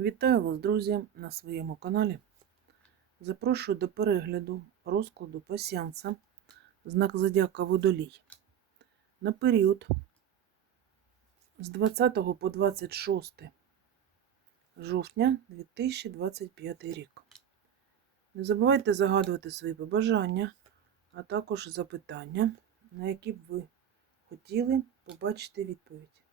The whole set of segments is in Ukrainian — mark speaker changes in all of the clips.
Speaker 1: Вітаю вас, друзі, на своєму каналі. Запрошую до перегляду розкладу пасіанса знак Зодіака Водолій на період з 20 по 26 жовтня 2025 рік. Не забувайте загадувати свої побажання, а також запитання, на які б ви хотіли побачити відповідь.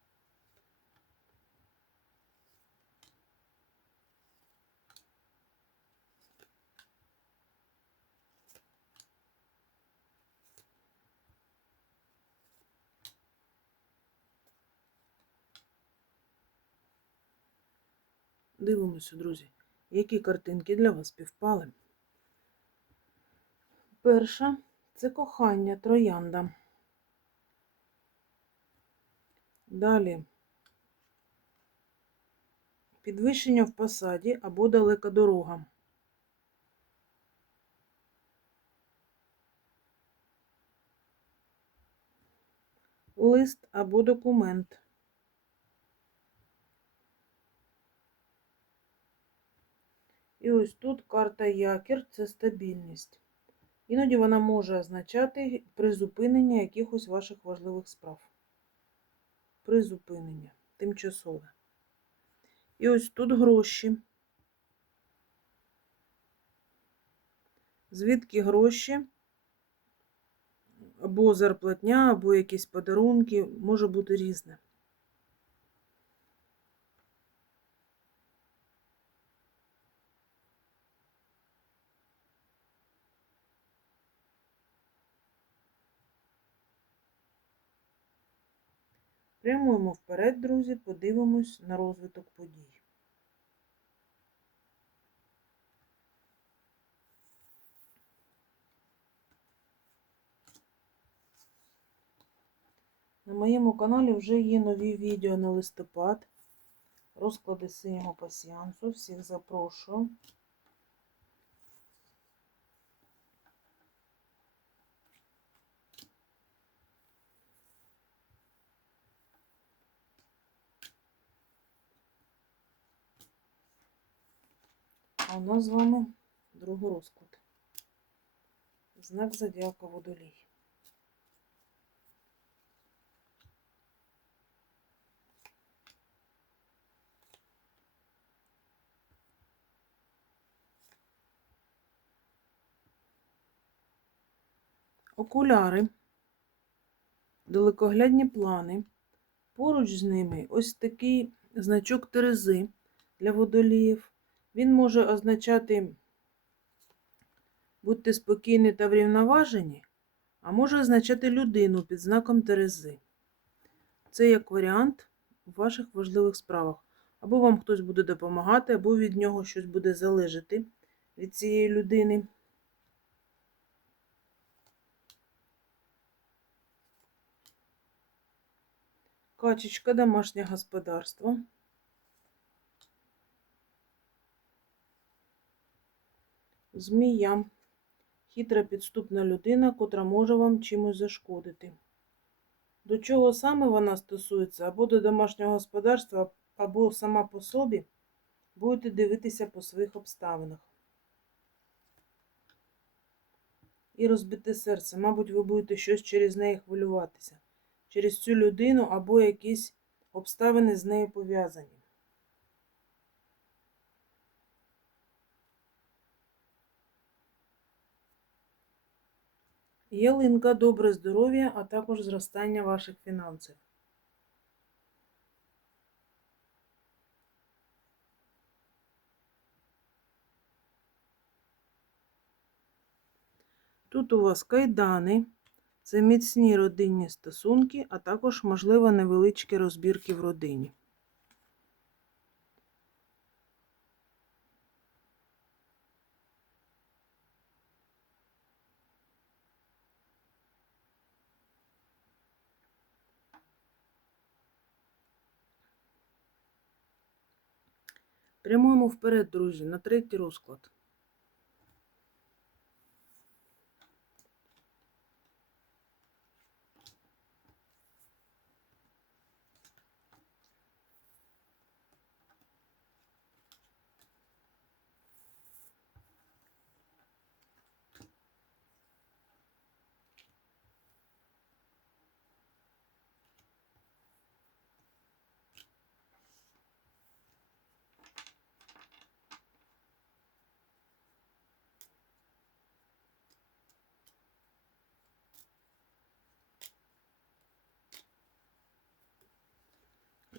Speaker 1: Дивимося, друзі, які картинки для вас співпали. Перша це кохання троянда. Далі підвищення в посаді або далека дорога. Лист або документ. І ось тут карта якір це стабільність. Іноді вона може означати призупинення якихось ваших важливих справ. Призупинення тимчасове. І ось тут гроші. Звідки гроші? Або зарплатня, або якісь подарунки, може бути різне. Прямуємо вперед, друзі, подивимось на розвиток подій. На моєму каналі вже є нові відео на листопад, розклади синього пасіансу. Всіх запрошую. А у нас з вами другий розклад. Знак зодіака водолій. Окуляри, далекоглядні плани. Поруч з ними ось такий значок Терези для водоліїв. Він може означати будьте спокійні та врівноважені, а може означати людину під знаком Терези. Це як варіант у ваших важливих справах. Або вам хтось буде допомагати, або від нього щось буде залежати від цієї людини. Качечка, домашнє господарство. Змія. Хитра підступна людина, котра може вам чимось зашкодити. До чого саме вона стосується, або до домашнього господарства, або сама по собі, будете дивитися по своїх обставинах. І розбите серце. Мабуть, ви будете щось через неї хвилюватися. Через цю людину або якісь обставини з нею пов'язані. Ялинка, добре здоров'я, а також зростання ваших фінансів. Тут у вас кайдани, це міцні родинні стосунки, а також, можливо, невеличкі розбірки в родині. Прямуємо вперед, друзі, на третій розклад.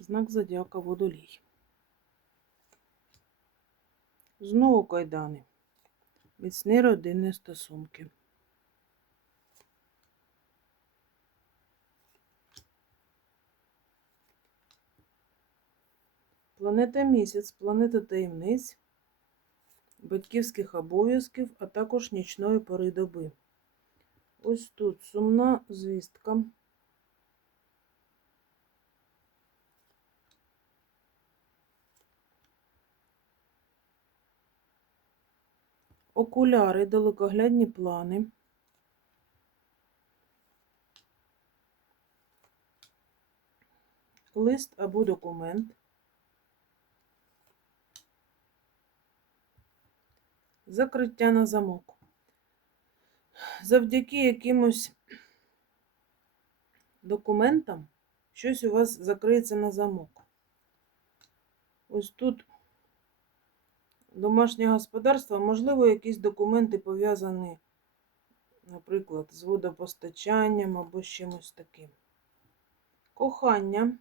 Speaker 1: Знак зодіака водолій. Знову кайдани. Міцні родинні стосунки. Планета місяць, планета таємниць, батьківських обов'язків, а також нічної пори доби. Ось тут сумна звістка. Окуляри, далекоглядні плани. Лист або документ. Закриття на замок. Завдяки якимось документам щось у вас закриється на замок. Ось тут домашнє господарство, можливо, якісь документи пов'язані, наприклад, з водопостачанням або з чимось таким. Кохання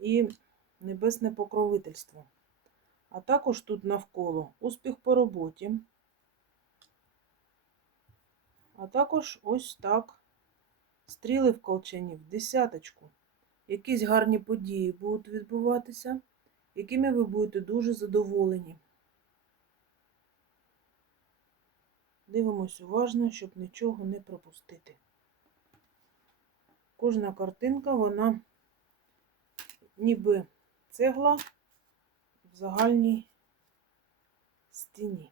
Speaker 1: і небесне покровительство. А також тут навколо успіх по роботі. А також ось так. Стріли в колчані в десяточку. Якісь гарні події будуть відбуватися, якими ви будете дуже задоволені. Дивимось уважно, щоб нічого не пропустити. Кожна картинка, вона ніби цегла в загальній стіні.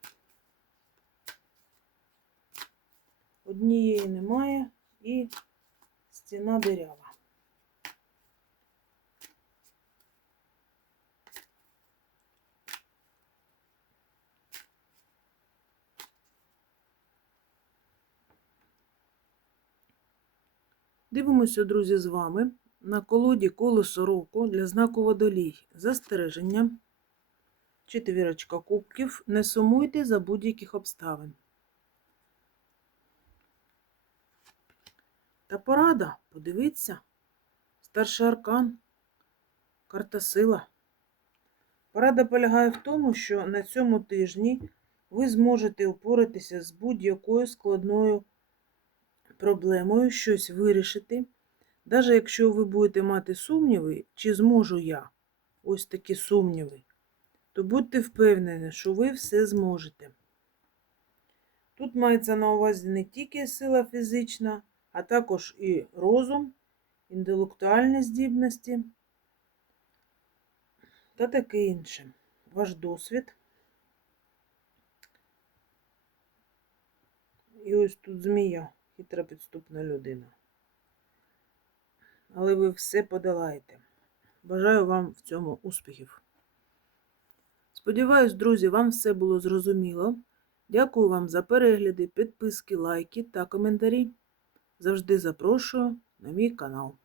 Speaker 1: Однієї немає і стіна дирява. Дивимося, друзі, з вами на колоді колесо року для знаку водолій. Застереження. Четвірочка кубків. Не сумуйте за будь-яких обставин. Та порада, подивіться. Старший аркан, карта сила. Порада полягає в тому, що на цьому тижні ви зможете упоратися з будь-якою складною проблемою, щось вирішити. Навіть якщо ви будете мати сумніви, чи зможу я ось такі сумніви, то будьте впевнені, що ви все зможете. Тут мається на увазі не тільки сила фізична, а також і розум, інтелектуальні здібності та таке інше. Ваш досвід. І ось тут змія, хитра підступна людина. Але ви все подолаєте. Бажаю вам в цьому успіхів. Сподіваюсь, друзі, вам все було зрозуміло. Дякую вам за перегляди, підписки, лайки та коментарі. Завжди запрошую на мій канал.